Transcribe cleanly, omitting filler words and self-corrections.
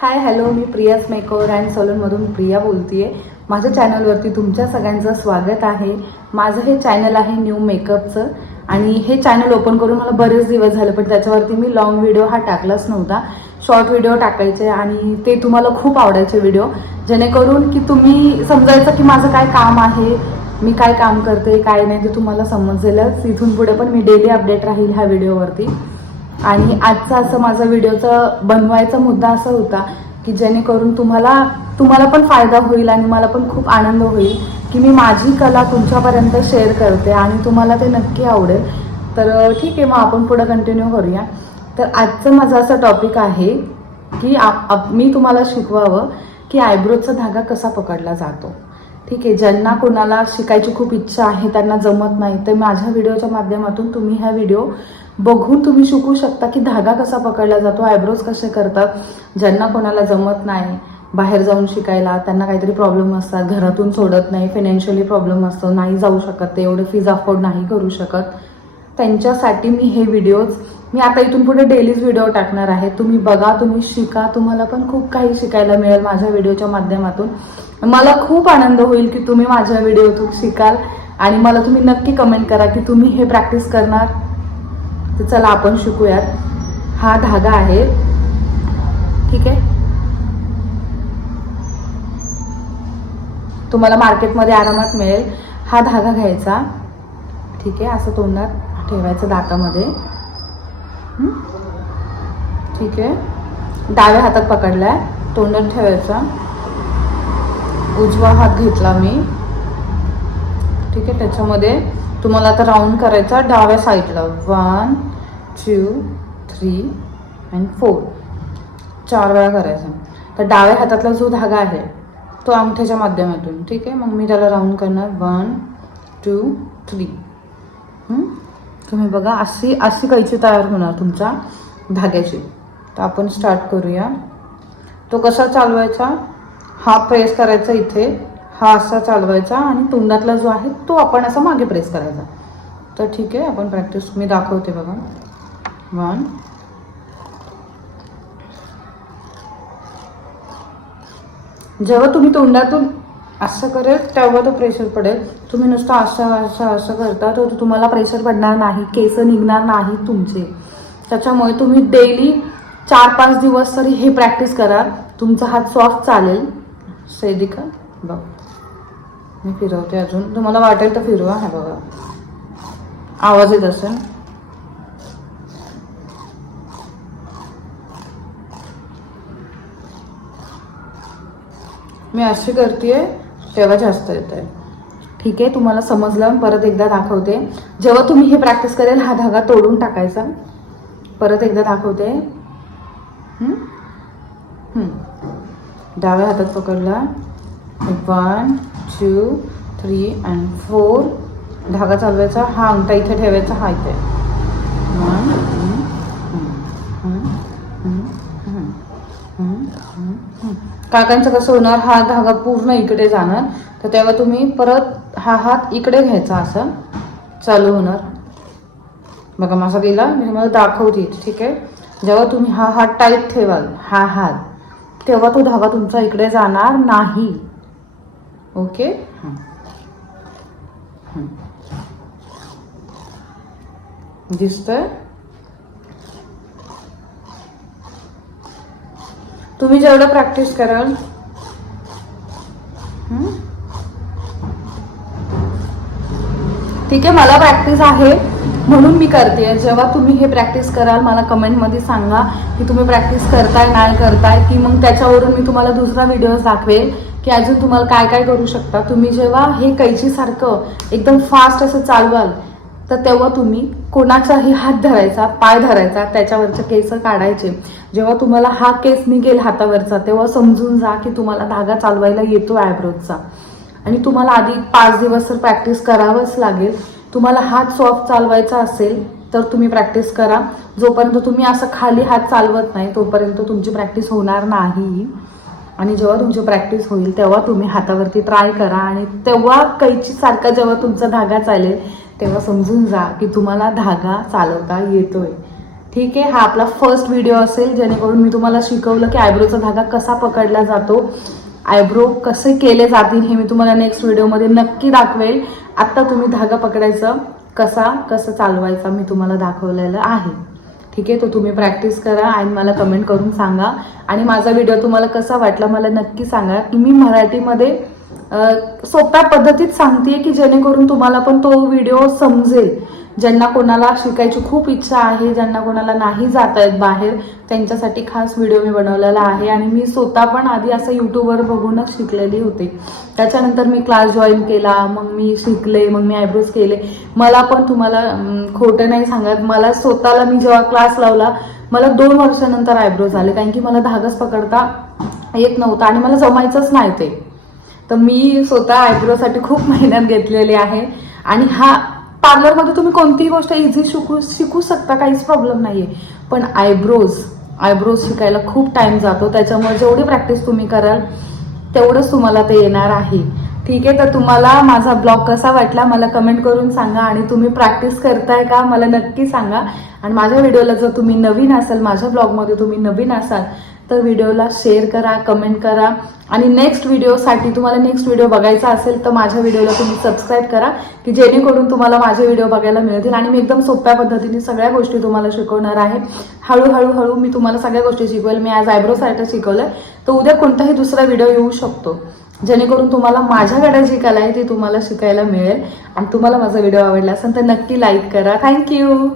हाय hello, मी Priya's makeover and सलूनमधून प्रिया बोलतेय. माझ्या चॅनलवरती तुमच्या सगळ्यांचं स्वागत आहे. माझं हे चॅनल आहे न्यू मेकअपचं आणि हे चॅनल ओपन करून मला बरेच दिवस झाले, पण त्याच्यावरती मी लॉंग व्हिडिओ हा टाकलाच नव्हता. शॉर्ट व्हिडिओ टाकायचे आणि ते तुम्हाला खूप आवडायचे व्हिडिओ, जेणेकरून की तुम्ही समजायचं की माझं काय काम आहे, मी काय काम करते काय नाही ते तुम्हाला समजलेलंच. इथून पुढे पण मी डेली अपडेट राहील ह्या व्हिडिओवरती. आणि आजचा असं माझा व्हिडिओचा बनवायचा मुद्दा असा होता की जेणेकरून तुम्हाला पण फायदा होईल आणि मला पण खूप आनंद होईल की मी माझी कला तुमच्यापर्यंत शेअर करते आणि तुम्हाला ते नक्की आवडेल. तर ठीक आहे, मग आपण पुढे कंटिन्यू करूया. तर आजचं माझं असं टॉपिक आहे की मी तुम्हाला शिकवावं की आयब्रोचा धागा कसा पकडला जातो. ठीक आहे, ज्यांना कोणाला शिकायची खूप इच्छा आहे, त्यांना जमत नाही, तर माझ्या व्हिडिओच्या माध्यमातून तुम्ही हा व्हिडिओ बघून तुम्ही शिकू शकता की धागा कसा पकडला जातो, आयब्रोज कसे करतात. ज्यांना कोणाला जमत नाही बाहेर जाऊन शिकायला, त्यांना काहीतरी प्रॉब्लेम असतात, घरातून सोडत नाही, फायनान्शियली प्रॉब्लेम असतो, नाही जाऊ शकत, ते एवढे फीज अफोर्ड नाही करू शकत, त्यांच्यासाठी मी हे व्हिडिओज मी आता इथून पुढे डेलीच व्हिडिओ टाकणार आहे. तुम्ही बघा, तुम्ही शिका, तुम्हाला पण खूप काही शिकायला मिळेल माझ्या व्हिडिओच्या माध्यमातून. मला खूप आनंद होईल की तुम्ही माझ्या व्हिडिओतून शिकाल आणि मला तुम्ही नक्की कमेंट करा की तुम्ही हे प्रॅक्टिस करणार. तर चला आपण शिकूयात. हा धागा आहे, ठीक आहे, तुम्हाला मार्केटमध्ये आरामात मिळेल. हा धागा घ्यायचा, ठीक आहे, असं तोंडात ठेवायचं दातामध्ये, ठीक आहे. डाव्या हातात पकडलाय, तोंडात ठेवायचा. उजवा हात घेतला मी, ठीक आहे. त्याच्यामध्ये तुम्हाला आता राऊंड करायचा डाव्या साईडला. 1 2 3 and 4 4 वेळा करायचा. तर डाव्या हातातला जो धागा आहे तो अंगठ्याच्या माध्यमातून, ठीक आहे. मग मी त्याला राऊंड करणार 1 2 3. तुम्ही बघा, अशी कैची तयार होणार तुमच्या धाग्याची. तर आपण स्टार्ट करूया. तो कसा चालवायचा, हा प्रेस करायचा इथे, हा असा चालवायचा आणि तोंडातला जो आहे तो आपण असा मागे प्रेस करायचा. तर ठीक आहे, आपण प्रॅक्टिस मी दाखवते बघा. 1 जेव्हा तुम्ही तोंडातून असं करेल तेव्हा तो प्रेशर पडेल. तुम्ही नुसतं असं करता तर तुम्हाला प्रेशर पडणार नाही, केस निघणार नाही तुमचे. त्याच्यामुळे तुम्ही डेली 4-5 दिवस तरी हे प्रॅक्टिस करा. तुमचा हात सॉफ्ट चालेल. सैदी का बघ, मी फिरवते अजून, तुम्हाला वाटेल तर फिरवा. हा बघा, आवाज येत असेल. मी अशी करतेय तेव्हा जास्त येत आहे, ठीक आहे. तुम्हाला समजलं, परत एकदा दाखवते. जेव्हा तुम्ही हे प्रॅक्टिस करेल हा धागा तोडून टाकायचा. परत एकदा दाखवते. डाव्या हातात पकडला, 1 2 3 and 4 धागा चालवायचा. हा अंगठा इथे ठेवायचा, हा इथे. 1 काकांचं कसं होणार, हा धागा पूर्ण इकडे जाणार, तर तेव्हा तुम्ही परत हा हात इकडे घ्यायचा, असं चालू होणार. बघा माझा गेला, मी तुम्हाला दाखवते, ठीक आहे. जेव्हा तुम्ही हा हात टाईट ठेवाल, हा हात, तेव्हा तो धागा तुमचा इकडे जाणार नाही. ओके, दिसतंय. तुम्ही जेवढं प्रॅक्टिस कराल, ठीक आहे, मला प्रॅक्टिस आहे म्हणून मी करते. जेव्हा तुम्ही हे प्रॅक्टिस कराल मला कमेंटमध्ये सांगा की तुम्ही प्रॅक्टिस करताय नाही करताय, की मग त्याच्यावरून मी तुम्हाला दुसरा व्हिडिओज दाखवेल की अजून तुम्हाला काय काय करू शकता. तुम्ही जेव्हा हे कैचीसारखं एकदम फास्ट असं चालवाल तर तेव्हा तुम्ही कोणाचाही हात धरायचा, पाय धरायचा, त्याच्यावरचे केस काढायचे. जेव्हा तुम्हाला हा केस निघेल हातावरचा तेव्हा समजून जा की तुम्हाला धागा चालवायला येतो आयब्रोजचा. आणि तुम्हाला आधी 5 दिवस तर प्रॅक्टिस करावंच लागेल. तुम्हाला हात सॉफ्ट चालवायचा असेल तर तुम्ही प्रॅक्टिस करा. जोपर्यंत तुम्ही असं खाली हात चालवत नाही तोपर्यंत तुमची प्रॅक्टिस होणार नाही. आणि जेव्हा तुमची प्रॅक्टिस होईल तेव्हा तुम्ही हातावरती ट्राय करा आणि तेव्हा कैचीसारखा जेव्हा तुमचा धागा चालेल तेव्हा समजून जा की तुम्हाला धागा चालवता येतोय. ठीक आहे. हा आपला फर्स्ट व्हिडिओ असेल जेणेकरून मी तुम्हाला शिकवलं की आयब्रोचा धागा कसा पकडला जातो, आयब्रो कसे केले जातील हे मी तुम्हाला नेक्स्ट व्हिडिओमध्ये नक्की दाखवेल. आत्ता तुम्ही धागा पकडायचं कसं चालवायचा मी तुम्हाला दाखवलेलं आहे. ठीक आहे. तो तुम्ही प्रॅक्टिस करा आणि मला कमेंट करून सांगा. आणि माझा व्हिडिओ तुम्हाला कसा वाटला मला नक्की सांगा की मी मराठीमध्ये सोप्या पद्धतीत सांगते की जेणेकरून तुम्हाला पण तो व्हिडिओ समजेल. ज्यांना कोणाला शिकायची खूप इच्छा आहे, ज्यांना कोणाला नाही जाता येत बाहेर, त्यांच्यासाठी खास व्हिडिओ मी बनवलेला आहे. आणि मी स्वतः पण आधी असं यूट्यूबवर बघूनच शिकलेली होते. त्याच्यानंतर मी क्लास जॉईन केला, मग मी शिकले, मग मी आयब्रोज केले. मला पण तुम्हाला खोटं नाही सांगत, मला स्वतःला मी जेव्हा क्लास लावला मला 2 वर्षानंतर आयब्रोज आले, कारण की मला धागाच पकडता येत नव्हता आणि मला जमायचंच नाही ते. तर मी स्वतः आयब्रोसाठी खूप मेहनत घेतलेली आहे. आणि हा पार्लरमध्ये तुम्ही कोणतीही गोष्ट इझी शिकू शकता, काहीच प्रॉब्लेम नाहीये. पण आयब्रोज शिकायला खूप टाइम जातो. त्याच्यामुळे जेवढी प्रॅक्टिस तुम्ही कराल तेवढंच तुम्हाला ते येणार आहे. ठीक आहे. तर तुम्हाला माझा ब्लॉग कसा वाटला मला कमेंट करून सांगा. आणि तुम्ही प्रॅक्टिस करताय का मला नक्की सांगा. आणि माझ्या व्हिडिओला जर तुम्ही नवीन असाल, माझ्या ब्लॉगमध्ये तुम्ही नवीन असाल तर व्हिडिओला शेअर करा, कमेंट करा. आणि नेक्स्ट व्हिडिओसाठी तुम्हाला नेक्स्ट व्हिडिओ बघायचा असेल तर माझ्या व्हिडिओला तुम्ही सबस्क्राईब करा की जेणेकरून तुम्हाला माझे व्हिडिओ बघायला मिळतील. आणि मी एकदम सोप्या पद्धतीने सगळ्या गोष्टी तुम्हाला शिकवणार आहे. हळूहळू मी तुम्हाला सगळ्या गोष्टी शिकवेल. मी आज आयब्रोसाठी शिकवलंय तर उद्या कोणताही दुसरा व्हिडिओ येऊ शकतो जेणेकरून तुम्हाला माझ्याकडे जी कला आहे ती तुम्हाला शिकायला मिळेल. आणि तुम्हाला माझा व्हिडिओ आवडला असेल तर नक्की लाईक करा. थँक्यू.